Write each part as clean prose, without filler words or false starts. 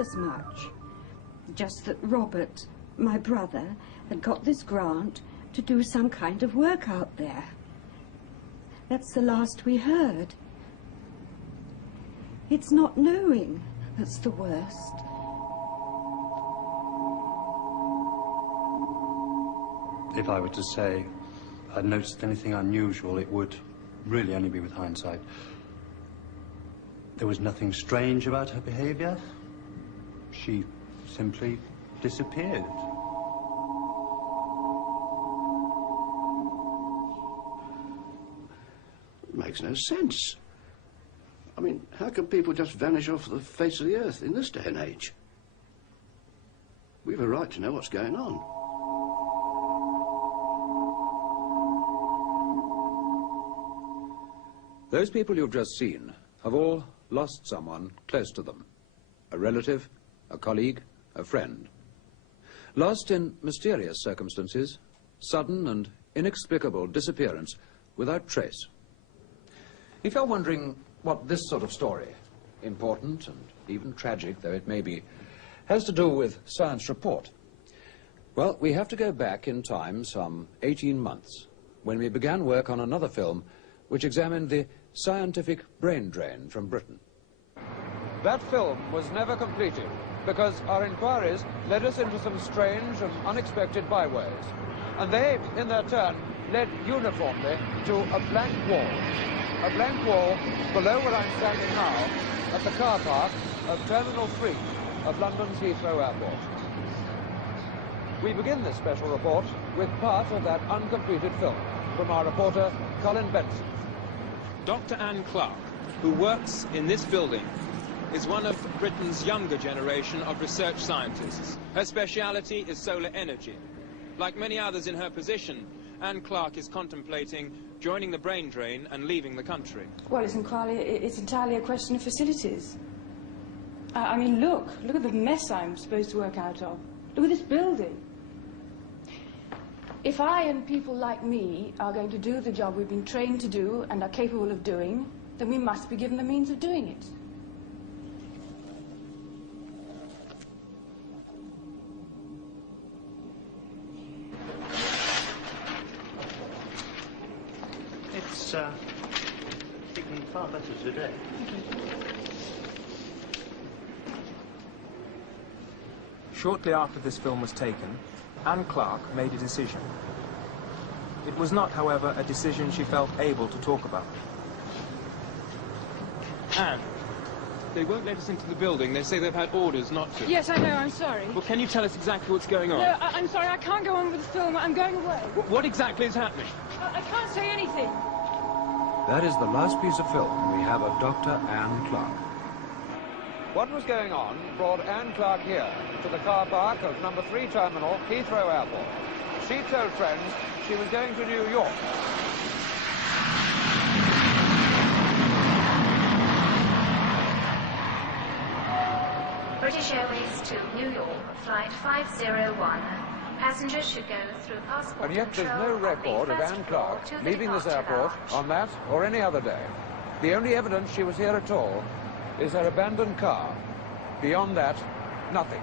us much. Just that Robert, my brother, had got this grant to do some kind of work out there. That's the last we heard. It's not knowing that's the worst. If I were to say I'd noticed anything unusual, it would really only be with hindsight. There was nothing strange about her behavior. She simply disappeared. It makes no sense. I mean, how can people just vanish off the face of the earth in this day and age? We've a right to know what's going on. Those people you've just seen have all lost someone close to them. A relative, a colleague, a friend. Lost in mysterious circumstances, sudden and inexplicable disappearance without trace. If you're wondering what this sort of story, important and even tragic though it may be, has to do with science report, well, we have to go back in time some 18 months, when we began work on another film which examined the scientific brain drain from Britain. That film was never completed because our inquiries led us into some strange and unexpected byways. And they, in their turn, led uniformly to a blank wall. A blank wall below where I'm standing now at the car park of Terminal 3 of London's Heathrow Airport. We begin this special report with part of that uncompleted film from our reporter, Colin Benson. Dr. Anne Clark, who works in this building, is one of Britain's younger generation of research scientists. Her speciality is solar energy. Like many others in her position, Anne Clark is contemplating joining the brain drain and leaving the country. Well, it's entirely a question of facilities. I mean, look at the mess I'm supposed to work out of. Look at this building. If I and people like me are going to do the job we've been trained to do and are capable of doing, then we must be given the means of doing it. It's looking far better today. Shortly after this film was taken, Anne Clark made a decision. It was not, however, a decision she felt able to talk about. Anne, they won't let us into the building. They say they've had orders not to. Yes, I know, I'm sorry. Well, can you tell us exactly what's going on? No, I'm sorry, I can't go on with the film. I'm going away. What exactly is happening? I can't say anything. That is the last piece of film we have of Dr. Anne Clark. What was going on brought Anne Clark here to the car park of number 3 terminal, Heathrow Airport. She told friends she was going to New York. British Airways to New York, flight 501. Passengers should go through passport And yet there's no control record on of the Anne first Clark floor to the leaving this departure airport lounge. on that or any other day. The only evidence she was here at all is her abandoned car. Beyond that, nothing.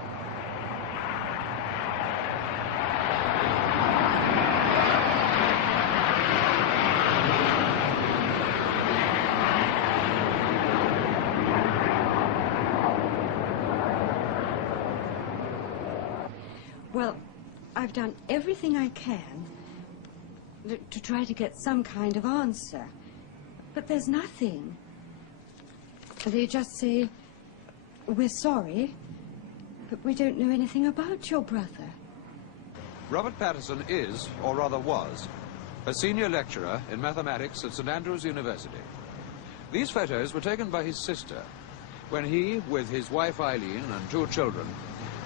Well, I've done everything I can to try to get some kind of answer. But there's nothing. They just say, we're sorry, but we don't know anything about your brother. Robert Patterson is, or rather was, a senior lecturer in mathematics at St Andrews University. These photos were taken by his sister when he, with his wife Eileen and 2 children,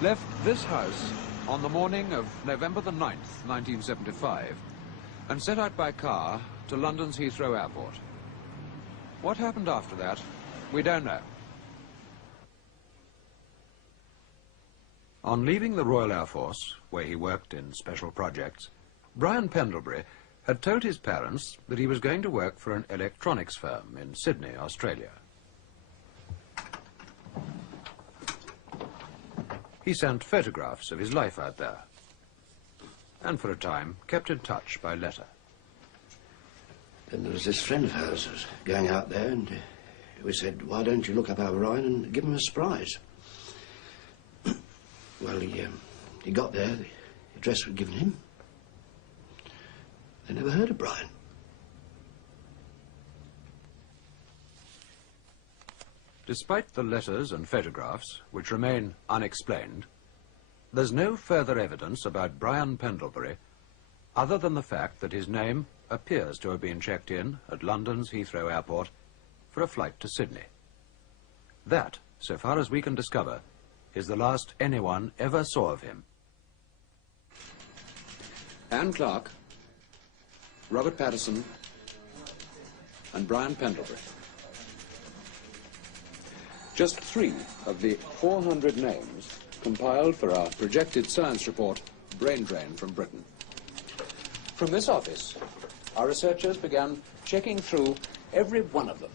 left this house on the morning of November the 9th, 1975, and set out by car to London's Heathrow Airport. What happened after that, we don't know. On leaving the Royal Air Force, where he worked in special projects, Brian Pendlebury had told his parents that he was going to work for an electronics firm in Sydney, Australia. He sent photographs of his life out there, and for a time kept in touch by letter. Then there was this friend of hers who was going out there, and we said, why don't you look up O'Brien and give him a surprise? Well, he got there, the address was given him. They never heard of Brian. Despite the letters and photographs, which remain unexplained, there's no further evidence about Brian Pendlebury other than the fact that his name appears to have been checked in at London's Heathrow Airport for a flight to Sydney. That, so far as we can discover, is the last anyone ever saw of him. Anne Clark, Robert Patterson, and Brian Pendlebury. Just 3 of the 400 names compiled for our projected science report, Brain Drain from Britain. From this office, our researchers began checking through every one of them.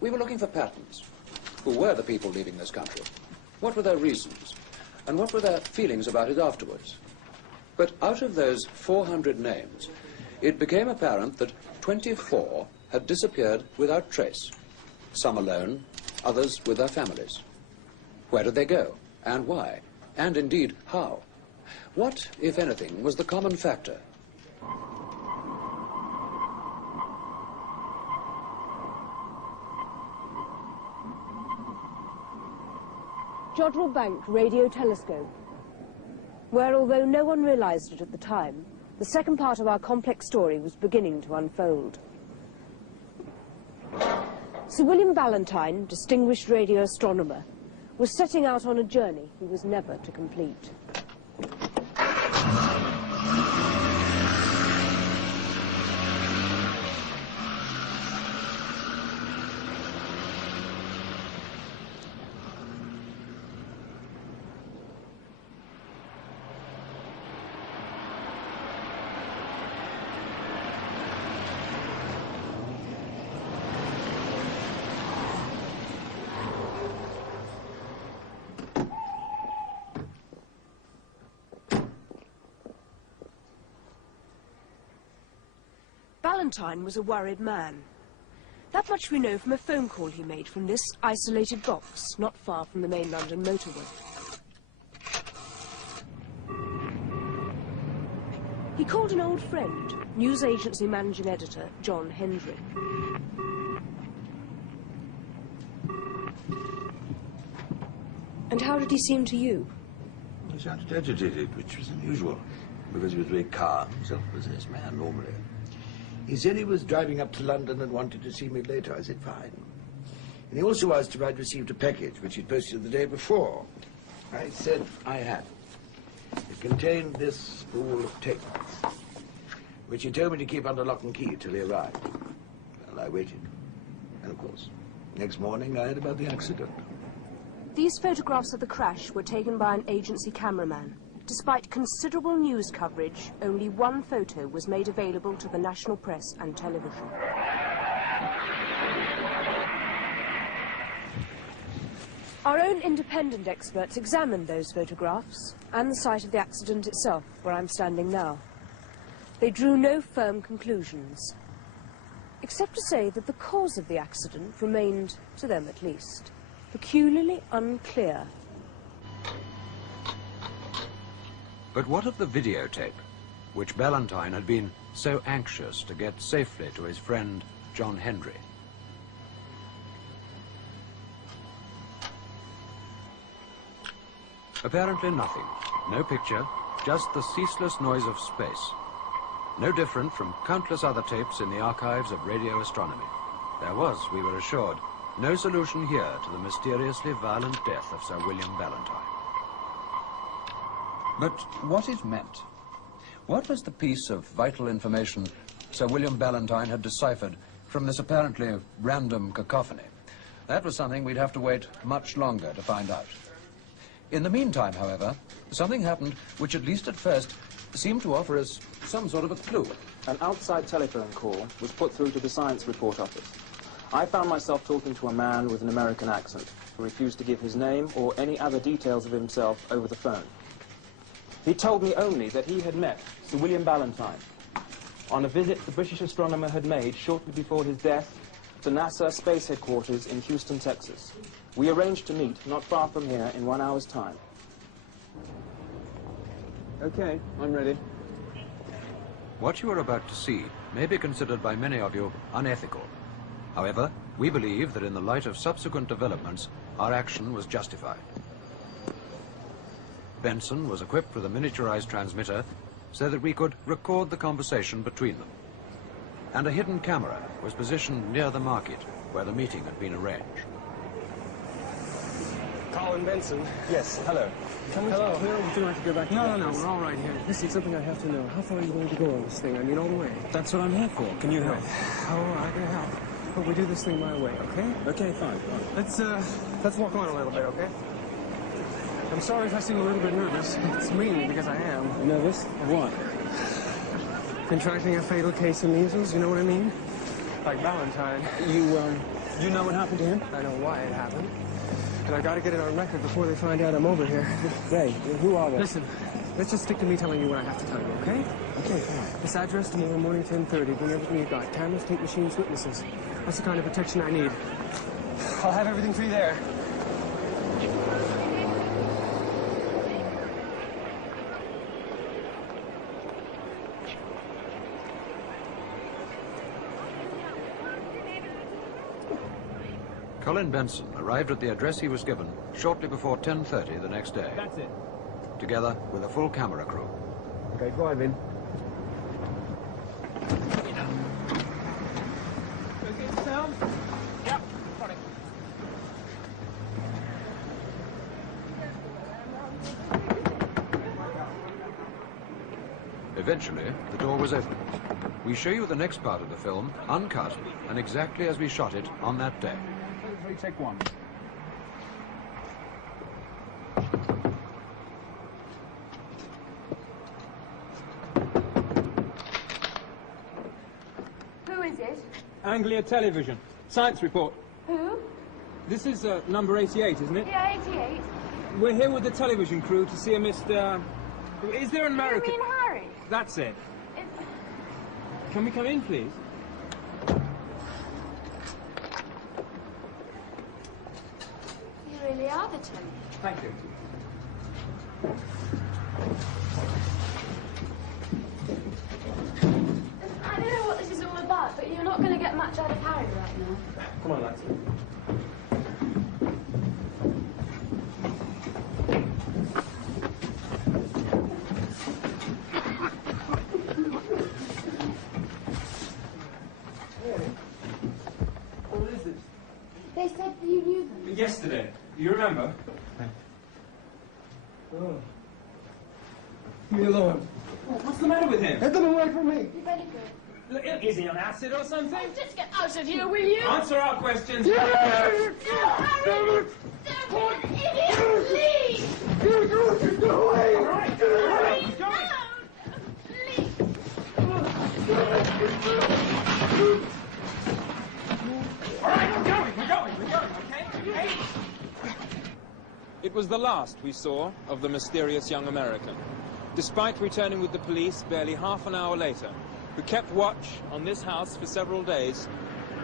We were looking for patterns. Who were the people leaving this country? What were their reasons? And what were their feelings about it afterwards? But out of those 400 names, it became apparent that 24 had disappeared without trace. Some alone, others with their families. Where did they go? And why? And indeed, how? What, if anything, was the common factor? Jodrell Bank Radio Telescope, where, although no one realized it at the time, the second part of our complex story was beginning to unfold. Sir William Ballantyne, distinguished radio astronomer, was setting out on a journey he was never to complete. Ballantyne was a worried man. That much we know from a phone call he made from this isolated box, not far from the main London motorway. He called an old friend, news agency managing editor John Hendry. And how did he seem to you? He sounded agitated, which was unusual, because he was a very calm, self-possessed man normally. He said he was driving up to London and wanted to see me later. I said, fine. And he also asked if I'd received a package, which he'd posted the day before. I said I had. It contained this spool of tape, which he told me to keep under lock and key till he arrived. Well, I waited. And, of course, next morning I heard about the accident. These photographs of the crash were taken by an agency cameraman. Despite considerable news coverage, only one photo was made available to the national press and television. Our own independent experts examined those photographs and the site of the accident itself, where I'm standing now. They drew no firm conclusions, except to say that the cause of the accident remained, to them at least, peculiarly unclear. But what of the videotape, which Ballantyne had been so anxious to get safely to his friend John Hendry? Apparently nothing. No picture, just the ceaseless noise of space. No different from countless other tapes in the archives of radio astronomy. There was, we were assured, no solution here to the mysteriously violent death of Sir William Ballantyne. But what it meant? What was the piece of vital information Sir William Ballantyne had deciphered from this apparently random cacophony? That was something we'd have to wait much longer to find out. In the meantime, however, something happened which, at least at first, seemed to offer us some sort of a clue. An outside telephone call was put through to the science report office. I found myself talking to a man with an American accent who refused to give his name or any other details of himself over the phone. He told me only that he had met Sir William Ballantyne on a visit the British astronomer had made shortly before his death to NASA Space Headquarters in Houston, Texas. We arranged to meet not far from here in 1 hour's time. Okay, I'm ready. What you are about to see may be considered by many of you unethical. However, we believe that in the light of subsequent developments, our action was justified. Benson was equipped with a miniaturized transmitter so that we could record the conversation between them. And a hidden camera was positioned near the market where the meeting had been arranged. Colin Benson. Yes, hello. Can we talk here, or would you like to go back to the office? No, we're all right here. Listen, something I have to know. How far are you going to go on this thing? I mean, all the way. That's what I'm here for. Can you help? Oh, I can help. But we do this thing my way, okay? Okay, fine. Let's walk on a little bit, okay? I'm sorry if I seem a little bit nervous. It's me, because I am. Nervous? What? Contracting a fatal case of measles, you know what I mean? Like Valentine. You know what happened to him? I know why it happened. And I gotta get it on record before they find out I'm over here. They? Who are they? Listen, let's just stick to me telling you what I have to tell you, okay? Okay, fine. This address tomorrow morning, 10:30. Bring everything you got. Cameras, tape machines, witnesses. That's the kind of protection I need. I'll have everything for you there. Colin Benson arrived at the address he was given shortly before 10:30 the next day. That's it. Together with a full camera crew. Okay, drive in. Okay, sound? Yep, got it. Eventually, the door was opened. We show you the next part of the film, uncut, and exactly as we shot it on that day. Take one. Who is it? Anglia Television. Science report. Who? This is number 88, isn't it? Yeah, 88. We're here with the television crew to see a Mr... Is there an American... You mean Harry? That's it. Can we come in, please? You really are the telly. Thank you. I don't know what this is all about, but you're not going to get much out of Harry right now. Come on, lads. What is it? They said you knew them. Yesterday. You remember? Oh. Leave me alone. What's the matter with him? Get them away from me. You better go. Look, is he on acid or something? Just get out of here, will you? Answer our questions. No, Harry! Don't be an idiot, please! Go away! All right, he's going. All right, we're going, okay? Hey. It was the last we saw of the mysterious young American. Despite returning with the police barely half an hour later, who kept watch on this house for several days,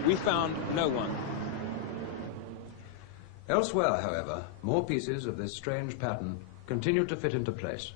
we found no one. Elsewhere, however, more pieces of this strange pattern continued to fit into place.